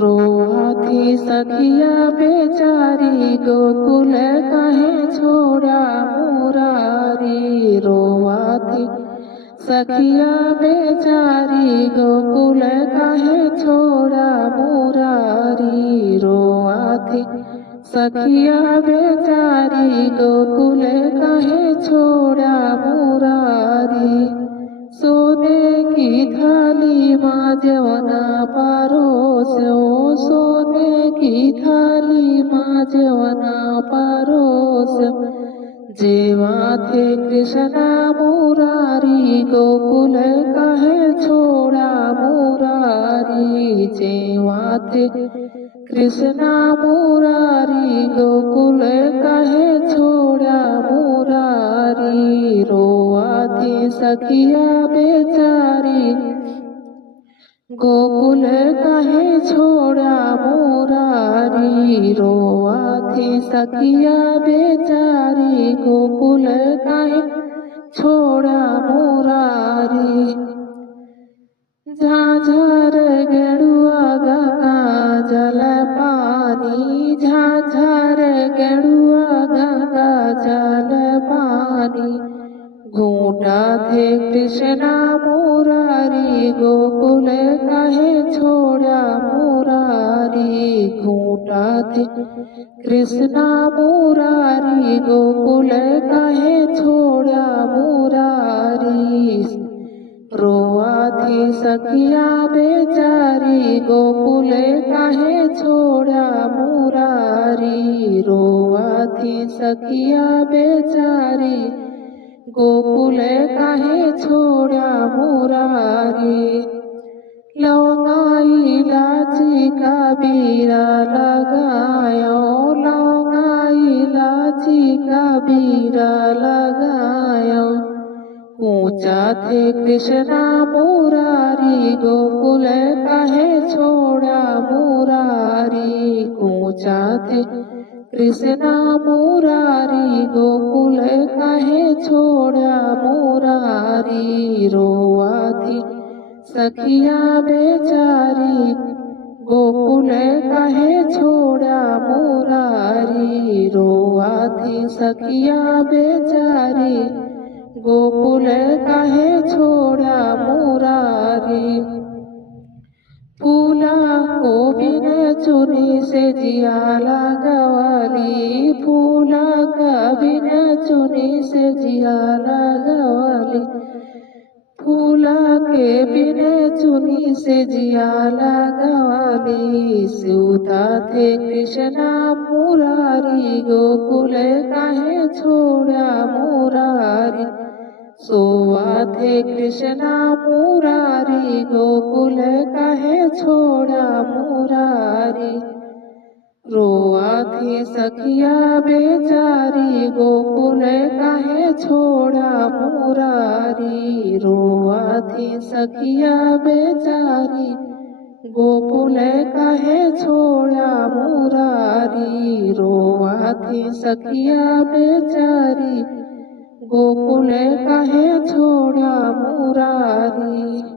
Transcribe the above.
रोआथी सखिया बेचारी गोकुल कहे छोड़ा मुरारी। रोआथी सखिया बेचारी गोकुल कहे छोड़ा मुरारी। रोआथी सखिया बेचारी गोकुल कहे छोड़ा मुरारी। सोने की थाली माँ जवना परोसो, सोने की थाली माँ जवना परोसो। जेवा थे कृष्णा मुरारी गोकुल कहे छोड़ा मुरारी। जेवा थे कृष्णा मुरारी गोकुल कहे छोड़ा मुरारी। रोआथी सखिया बेचारी गोकुल कहे छोड़ा मुरारी। रोआथी सखिया बेचारी गोकुल कहे छोड़ा मुरारी। झाझर गेड़ुआ गंगा जल पानी, झाझर गेड़ुआ गंगा जल पानी। घूटा थे कृष्णा मुरारी गोकुल कहे छोड़ा मुरारी। घूटा थे कृष्णा मुरारी गोकुल कहे छोड़ा मुरारी। रोआथी सखिया बेचारी गोकुल कहे छोड़ा मुरारी। रोआथी सखिया बेचारी गोकुल कहे छोड़ा मुरारी। लौंगा इलाची का बीरा लगायो, लौंगा इलाची का बीरा लगायो। ऊंचा थे कृष्णा मुरारी गोकुल कहे छोड़ा मुरारी। ऊंचा थे कृष्णा मुरारी गोकुल कहे छोड़ा मुरारी। रोआथी सखिया बेचारी गोकुल कहे छोड़ा मुरारी। रोआथी सखिया बेचारी गोकुल कहे छोड़ा मुरारी। फूला को बिन चुनी से जिया लगवाली, फूला का बिन चुनी से जिया लगवाली। फूला के बिन चुनी से जिया लगवाली। सूता थे कृष्णा मुरारी गोकुल कहे छोड़ा मुरारी। सोवा थे कृष्णा मुरारी गोकुल कहे छोड़ा मुरारी। रोआथी सखिया बेचारी गोकुल कहे छोड़ा मुरारी। रोआथी सखिया बेचारी गोकुल कहे छोड़ा मुरारी। रोआथी सखिया बेचारी गोकुल कहे छोड़ा मुरारी।